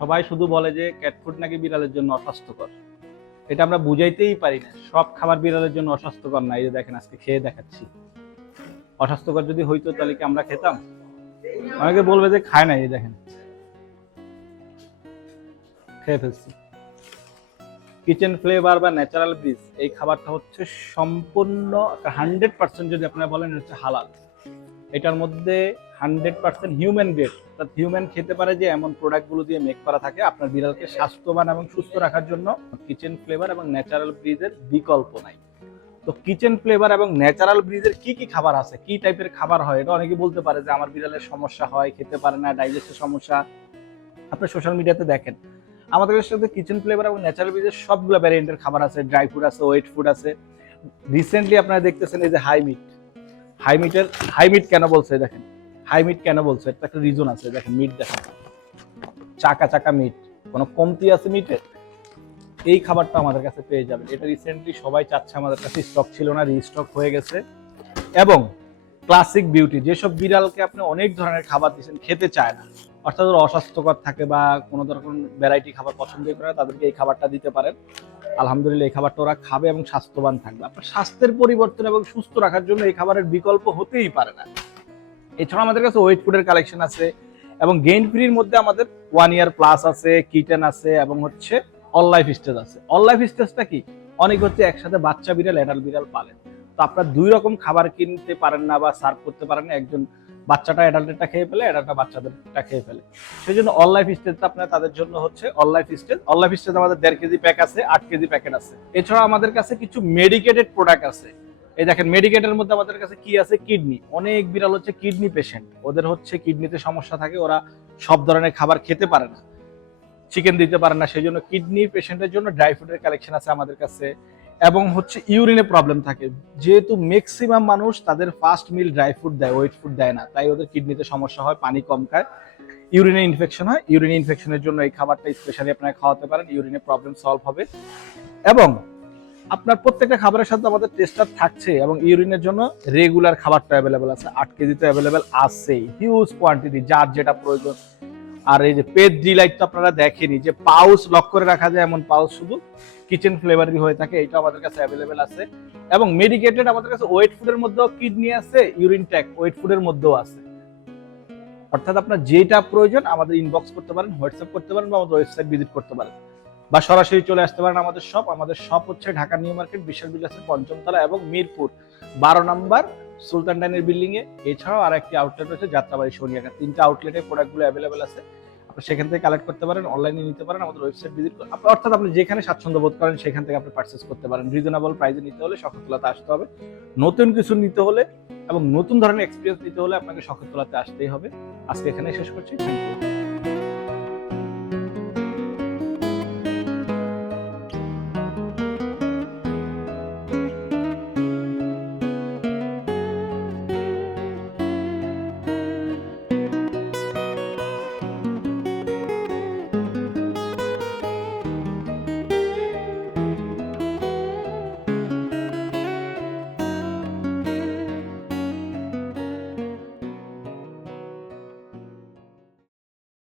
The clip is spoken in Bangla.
সবাই শুধু বলে যে ক্যাট ফুড নাকি বিড়ালের জন্য অস্বাস্থ্যকর। এটা আমরা বুঝাইতেই পারি না। সব খাবার বিড়ালের জন্য অস্বাস্থ্যকর না। এই যে দেখেন, আজকে খেয়ে দেখাচ্ছি। অস্বাস্থ্যকর যদি হইতো, তাহলে কি আমরা খেতাম? অনেকে বলবে যে খায় না, এই দেখেন। খেয়ে ফেলছি। কিচেন ফ্লেভার বা ন্যাচারাল ব্রিজ এই খাবারটা হচ্ছে সম্পূর্ণ হান্ড্রেড পার্সেন্ট যদি আপনারা বলেন হচ্ছে হালাল। এটার মধ্যে হান্ড্রেড পার্সেন্ট হিউম্যান গ্রেড অর্থাৎ হিউম্যান খেতে পারে যে এমন প্রোডাক্টগুলো দিয়ে মেক করা থাকে আপনার বিড়ালকে স্বাস্থ্যবান এবং সুস্থ রাখার জন্য। কিচেন ফ্লেভার এবং ন্যাচারাল ব্রিজের বিকল্প নাই। তো কিচেন ফ্লেভার এবং ন্যাচারাল ব্রিজের কি কি খাবার আছে? কি টাইপের খাবার হয়? এটা অনেকে বলতে পারে যে আমার বিড়ালের সমস্যা হয়, খেতে পারে না, ডাইজেস্টের সমস্যা। আপনি সোশ্যাল মিডিয়াতে দেখেন। আমাদের সাথে কিচেন ফ্লেভার এবং ন্যাচারাল ব্রিজের সবগুলো ভ্যারিয়েন্টের খাবার আছে। ড্রাই ফুড আছে, ওয়েট ফুড আছে। রিসেন্টলি আপনারা দেখতেছেন এই যে high meat high high meat high meat কেন বলছে দেখেন? হাইমিট কেন বলছে? একটা রিজন আছে, দেখেন মিট দেখেন। চাকা চাকা মিট কোনো কমতি আছে মিটের এই খাবারটা আমাদের কাছে পেয়ে যাবে এটা রিসেন্টলি সবাই চাচ্ছে, আমাদের কাছে স্টক ছিল না রিস্টক হয়ে গেছে। এবং ক্লাসিক বিউটি যেসব বিড়ালকে আপনি অনেক ধরনের খাবার দিচ্ছেন, খেতে চায় না। অর্থাৎ ওরা অস্বাস্থ্যকর থাকে বা কোনো ধরনের ভ্যারাইটি খাবার পছন্দ করে তাদেরকে এই খাবারটা দিতে পারেন। আলহামদুলিল্লাহ এই খাবারটা ওরা খাবে এবং স্বাস্থ্যবান থাকবে। আপনার স্বাস্থ্যের পরিবর্তন এবং সুস্থ রাখার জন্য এই খাবারের বিকল্প হতেই পারে না। এছাড়া আমাদের কাছে ওয়েট ফুডের কালেকশন আছে এবং গেইন ফ্রির মধ্যে আমাদের ওয়ান ইয়ার প্লাস আছে কিটেন আছে এবং হচ্ছে অল লাইফ স্টেজ আছে। অল লাইফ স্টেজটা কি? অনেক হচ্ছে একসাথে বাচ্চা বিড়াল অ্যাডাল্ট বিড়াল পালেন তো আপনার দুই রকম খাবার কিনতে পারেন না বা সার্ভ করতে পারেন না। একজন বাচ্চাটা অ্যাডাল্টেরটা খেয়ে ফেলে অ্যাডাল্টটা বাচ্চাদেরটা খেয়ে ফেলে। সেই জন্য অল লাইফ স্টেজটা আপনার তাদের জন্য হচ্ছে all life stage all life stage আমাদের দেড় কেজি প্যাক আছে, আট কেজি প্যাকেট আছে। এছাড়া আমাদের কাছে কিছু মেডিকেটেড প্রোডাক্ট আছে। এই দেখেন মেডিকেটের মধ্যে আমাদের কাছে কি আছে? কিডনি অনেক বিড়াল হচ্ছে কিডনি পেশেন্ট ওদের হচ্ছে কিডনিতে সমস্যা থাকে, ওরা সব ধরনের খাবার খেতে পারে না। চিকেন দিতে পারে না। সেই জন্য কিডনি পেশেন্টের জন্য ড্রাই ফ্রুটের কালেকশন আছে আমাদের কাছে। এবং হচ্ছে ইউরিনে প্রবলেম থাকে। যেহেতু ম্যাক্সিমাম মানুষ তাদের ফার্স্ট মিল ড্রাই ফ্রুট দেয় ওয়েট ফুড দেয় না, তাই ওদের কিডনিতে সমস্যা হয়, পানি কম খায়। ইউরিনে ইনফেকশন হয় ইউরিনে ইনফেকশনের জন্য এই খাবারটা স্পেশালি আপনারা খাওয়াতে পারেন ইউরিনে প্রবলেম সলভ হবে। এবং আপনার প্রত্যেকটা খাবারের সাথে আমাদের টেস্টার থাকছে এবং ইউরিনের জন্য রেগুলার খাবারটা অ্যাভেলেবেল আছে, আট কেজি তো অ্যাভেলেবেল আছে হিউজ কোয়ান্টিটি যার যেটা প্রয়োজন। আর এই যে পেট ডিলাইট তো আপনারা দেখেনি যে পাউস লক করে রাখা যায় এমন পাউস শুধু। কিচেন ফ্লেভারই হয়ে থাকে এটা আমাদের কাছে অ্যাভেলেবেল আছে। এবং মেডিকেটেড আমাদের কাছে ওয়েট ফুডের মধ্যেও কিডনি আছে ইউরিন ট্যাক ওয়েট ফুডের মধ্যেও আছে। অর্থাৎ আপনার যেটা প্রয়োজন আমাদের ইনবক্স করতে পারেন হোয়াটসঅ্যাপ করতে পারেন বা আমাদের ওয়েবসাইট ভিজিট করতে পারেন। বা সরাসরি চলে আসতে পারেন আমাদের শপ আমাদের শপ হচ্ছে ঢাকা নিউ মার্কেট, বিশাল বিলাসের পঞ্চমতলা এবং মিরপুর, বারো নম্বর সুলতান ডাইনের বিল্ডিং এ এছাড়াও আর একটি আউটলেট রয়েছে, যাত্রাবাড়ি সোনিয়াঘাট। তিনটা আউটলেটে প্রোডাক্টগুলো অ্যাভেলেবেল আছে। সেখান থেকে কালেক্ট করতে পারেন অনলাইনে নিতে পারেন, আমাদের ওয়েবসাইট ভিজিট অর্থাৎ আপনি যেখানে স্বাচ্ছন্দ্য বোধ করেন, সেখান থেকে আপনি পার্চেস করতে পারেন। রিজনেবল প্রাইসে নিতে হলে শখতলাতে আসতে হবে। নতুন কিছু নিতে হলে এবং নতুন ধরনের এক্সপিরিয়েন্স নিতে হলে আপনাকে শখতলাতে আসতেই হবে। আজকে এখানে শেষ করছি। Thank you